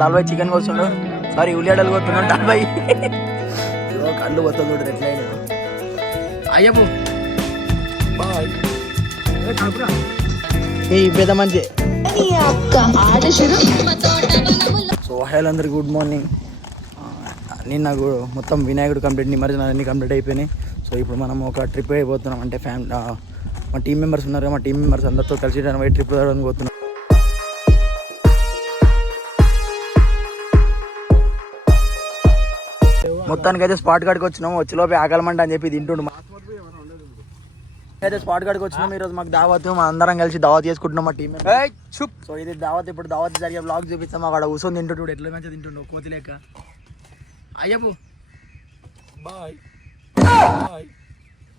నలభై chicken కోస్తుండు, sorry ఉల్లిగడ్డలు కోస్తున్నాడు 40. కళ్ళు పోతుంది చూడు ఎట్లయినా. అయ్యపు ఏ పెద్ద మంచి. సో హలో అందరికి గుడ్ మార్నింగ్. నిన్న మొత్తం వినాయకుడు కంప్లీట్, నిమజ్జనాలు అన్నీ కంప్లీట్ అయిపోయినాయి. సో ఇప్పుడు మనం ఒక ట్రిప్ అయిపోతున్నాం. అంటే మా టీం మెంబర్స్ ఉన్నారు, మా టీం మెంబర్స్ అందరితో కలిసి ట్రిప్ పోతున్నాం. మొత్తానికి అయితే స్పాట్ కాడికి వచ్చినాము. వచ్చేలోపే ఆకలమంట అని చెప్పి తింటుండు. అయితే స్పాట్ కాడికి వచ్చినాం. ఈరోజు మాకు దావత్, మా అందరం కలిసి దావత్ చేసుకుంటున్నాం మా టీం మెంబర్స్. సో ఇది దావత్. ఇప్పుడు దావత్ జరిగే బ్లాగ్ చూపిస్తాం. అక్కడ కూర్చొని తింటుండు, ఎట్లా మంచిగా తింటుండు కోతి లేక. అయ్యపు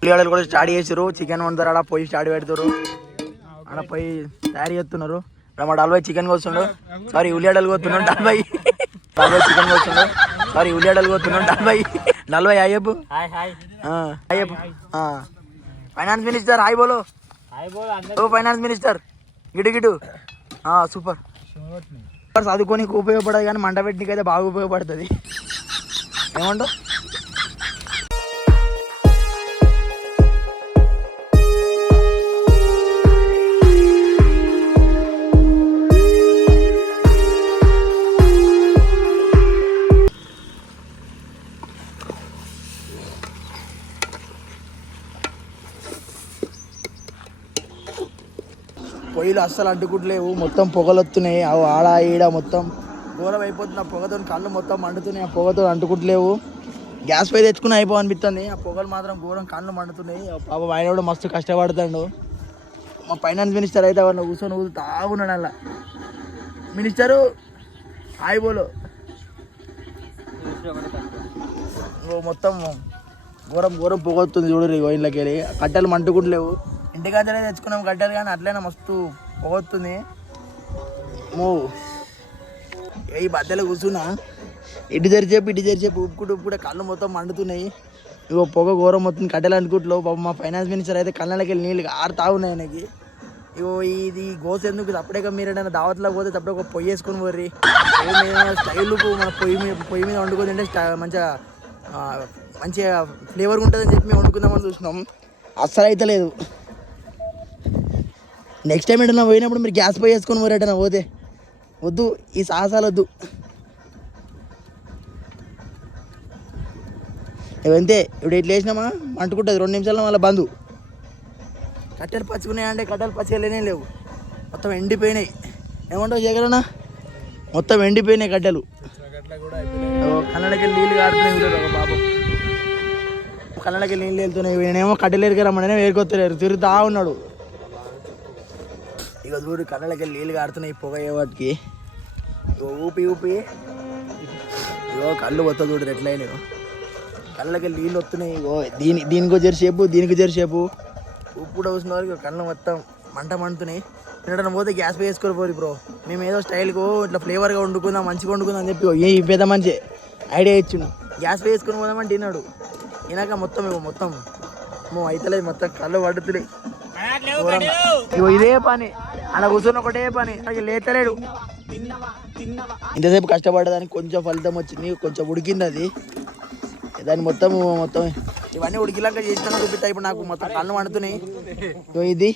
ఉల్లిగడ్డలు కూడా స్టార్ట్ చేసారు. చికెన్ వండుతారు, ఆడ పోయి స్టార్ట్ పెడతారు, ఆడ పోయి తయారు చేస్తున్నారు. మా 40 చికెన్ కోస్తుండు, సారీ ఉల్లిగడ్డలు కోస్తున్నాడు 40. చికెన్ కోస్తుండు, సారీ ఉల్లిగడ్డలు కోస్తున్నాడు 40. అయ్యపు అయ్యపు ఫైనాన్స్ మినిస్టర్ హాయ్ బోలో. ఓ ఫైనాన్స్ మినిస్టర్ గిటు సూపర్. చదువుకోనికి ఉపయోగపడదు కానీ మంట పెట్టడానికి అయితే బాగా ఉపయోగపడుతుంది. ఏమంటావు? పొయ్యిలు అస్సలు అంటుకుంటలేవు, మొత్తం పొగలు వస్తున్నాయి. అవి ఆడ ఈడ మొత్తం ఘోరం అయిపోతుంది. ఆ పొగతో కళ్ళు మొత్తం మండుతున్నాయి, ఆ పొగతో అంటుకుంటలేవు. గ్యాస్ పై తెచ్చుకుని అనిపిస్తుంది. ఆ పొగలు మాత్రం ఘోరం కళ్ళు మండుతున్నాయి. పాప ఆయన కూడా మస్తు కష్టపడతాడు. మా ఫైనాన్స్ మినిస్టర్ అయితే వాళ్ళని కూర్చొని తాగున్నాడు. అలా మినిస్టరు హాయ్ బోలో. మొత్తం ఘోరం పొగ వస్తుంది చూడు గోయిన్లోకి వెళ్ళి. కట్టెలు మంటుకుంటలేవు. ఇంటికాంచనే తెచ్చుకున్నాం కట్టెలు, కానీ అట్లయినా మస్తు పొగొస్తుంది. ఈ బద్దలు కూర్చున్నా, ఇటు తెరిచేపు ఉప్పుకుంటే కళ్ళు మొత్తం మండుతున్నాయి. ఇగో పొగ ఘోరం మొత్తం కట్టెలు అనుకుంటున్నావు. పాపం మా ఫైనాన్స్ మినిస్టర్ అయితే కళ్ళకి వెళ్ళి నీళ్ళు ఆరుతా ఉన్నాయి ఆయనకి. ఇగో ఇది గోస ఎందుకు తప్పుడేక మీరు ఏదైనా దావత్లో పోతే తప్పుడే ఒక పొయ్యి వేసుకొని పోర్రి. స్టైల్ మన పొయ్యి మీద వండుకొని తింటే మంచిగా ఫ్లేవర్గా ఉంటుందని చెప్పి మేము వండుకుందామని చూసినాం. అస్సలు అయితే లేదు. నెక్స్ట్ టైం ఎటన్నా పోయినప్పుడు మీరు గ్యాస్ పొయ్యి వేసుకొని పోరేటన్నా పోతే వద్దు, ఈ సాహసాలు వద్దు. ఇవంతే. ఇప్పుడు ఇట్లా వేసినామా అంటుకుంటుంది, 2 నిమిషాల్లో మళ్ళీ బంధు. కట్టెలు పచ్చుకున్నాయి అంటే కట్టెలు పచ్చలేనే లేవు, మొత్తం ఎండిపోయినాయి. ఏమంటావు జగరన్నా? మొత్తం ఎండిపోయినాయి కట్టెలు. కన్నడకి నీళ్ళు కాడుతున్నాయి ఒక పాపం. కన్నడకి నీళ్ళు వెళ్తున్నాయి. నేనేమో కట్టెలు ఎరికరమ్మనే వేరుకొత్తలేరు, తిరుగుతా ఉన్నాడు. ఇక చూడు కళ్ళకి నీళ్ళు కాడుతున్నాయి పొగ వాటికి. ఊపి ఇగో కళ్ళు వస్తా చూడు ఎట్లయినా. కళ్ళకి నీళ్ళు వస్తున్నాయి. ఇగో దీనికి జరిసేపు ఉప్పు కూడా వస్తున్న వరకు కళ్ళు మొత్తం మండుతున్నాయి. తినడం పోతే గ్యాస్ పై వేసుకొని పోరు బ్రో. మేము ఏదో స్టైల్గా ఇట్లా ఫ్లేవర్గా వండుకుందాం, మంచిగా వండుకుందాం అని చెప్పి ఈ పెద్ద మంచి ఐడియా ఇచ్చిండు. గ్యాస్ పై వేసుకొని పోదామంటే తిన్నాడు. తినాక మొత్తం అయితలేదు, మొత్తం కళ్ళు పడుతున్నాయి. ఇగో ఇదే పని, అలా కూర్చొని ఒకటే పని, లేతలేడు. ఇంతసేపు కష్టపడ్డదానికి కొంచెం ఫలితం వచ్చింది, కొంచెం ఉడికింది అది. దాన్ని మొత్తం ఇవన్నీ ఉడికిలాగా చేసినా చూపిస్తా. ఇప్పుడు నాకు మొత్తం కళ్ళు మండుతున్నాయి. ఇది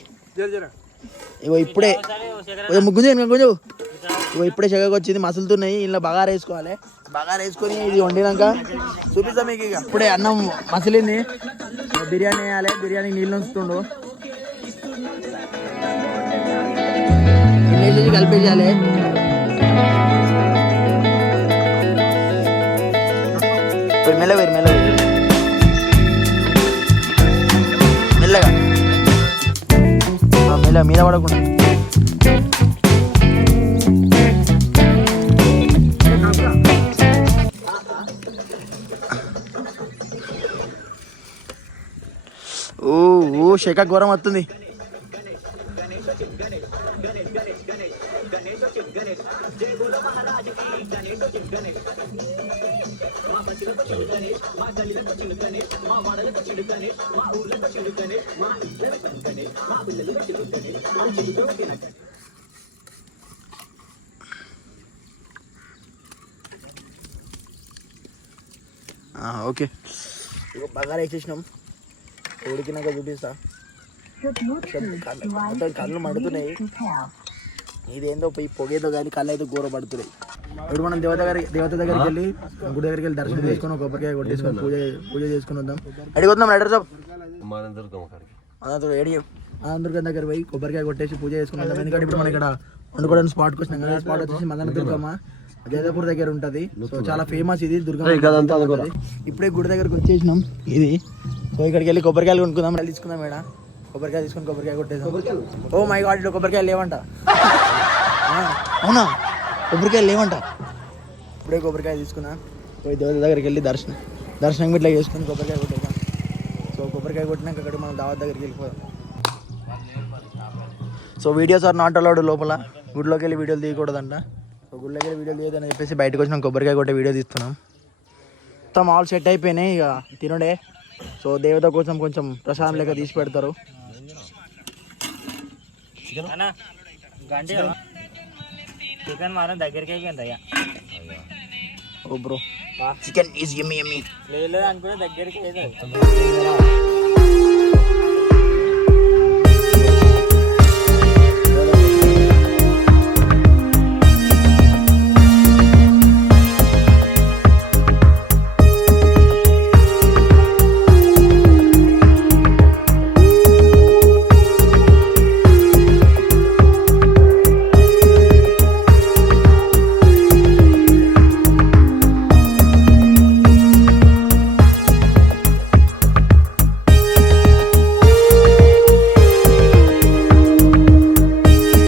ఇగో ఇప్పుడే కొంచెం ఇప్పుడే చెగకు వచ్చింది, మసులుతున్నాయి. ఇలా బగారా వేసుకోవాలి. బగారా వేసుకొని ఇది వండినాక చూపిస్తాం మీకు. ఇక ఇప్పుడే అన్నం మసిలింది, బిర్యానీ వేయాలి. బిర్యానీ నీళ్ళు ఉంచుతుండు, కలిపేయాలి. మెల్లగా మీద పడకుండా. ఓ శేఖ ఘోరం వస్తుంది. ఓకే ఇక బగారా వేసేసినాం, ఉడికినాక చూపిస్తా. మొత్తం కళ్ళు మండుతున్నాయి, ఇదేందో పోయి పొగేదో కానీ కళ్ళు అయితే ఘోర పడుతున్నాయి. ఇప్పుడు మనం దేవత దగ్గరికి వెళ్ళి గుడి దగ్గరికి వెళ్ళి దర్శనం చేసుకుని కొబ్బరికాయ కొట్టేసుకొని పూజ చేసుకుని వద్దాం. అడిగిపోతున్నాం రైడర్ సాబ్ ఆనందదుర్గం దగ్గర పోయి కొబ్బరికాయ కొట్టేసి పూజ చేసుకుని వద్దాం. ఎందుకంటే ఇప్పుడు మనం ఇక్కడ వండుకోవడానికి స్పాట్కి వచ్చినాం కదా. స్పాట్ వచ్చేసి మదన దుర్గమ్మ జయదేపూర్ దగ్గర ఉంటుంది. సో చాలా ఫేమస్ ఇది దుర్గమ్మ. ఇప్పుడే గుడి దగ్గరకు వచ్చేసినాం ఇది. సో ఇక్కడికి వెళ్ళి కొబ్బరికాయలు కొనుక్కుందాం, తీసుకుందాం. మేడ కొబ్బరికాయ తీసుకొని కొబ్బరికాయ కొట్టేసాం. ఓ మై గాడ్, ఇట్లా కొబ్బరికాయలు లేవంట. అవునా, కొబ్బరికాయలు లేవంట. ఇప్పుడే కొబ్బరికాయ తీసుకున్నా, పోయి దేవత దగ్గరికి వెళ్ళి దర్శనం ఇట్లా చేసుకుని కొబ్బరికాయ కొట్టేసాం. సో కొబ్బరికాయ కొట్టినాక అక్కడ మనం దావత్ దగ్గరికి వెళ్ళిపోదాం. So videos are not allowed లోపల, గుడిలోకి వెళ్ళి వీడియోలు తీయకూడదంట. సో గుడిలోకి వెళ్ళి వీడియోలు తీయదని చెప్పేసి బయటకు వచ్చినాం, కొబ్బరికాయ కొట్టే వీడియో తీస్తున్నాం. మొత్తం ఆల్ సెట్ అయిపోయినాయి, ఇక తినుడే. సో దేవత కోసం కొంచెం ప్రసాదం లెక్క తీసి పెడతారు. చికెన్ మాత్రం దగ్గరికి అయిపోయింది అయ్యా. ఓ బ్రో, చికెన్ ఈజ్ యమ్మీ యమ్మీ. లేదు అనుకుంటే దగ్గరికి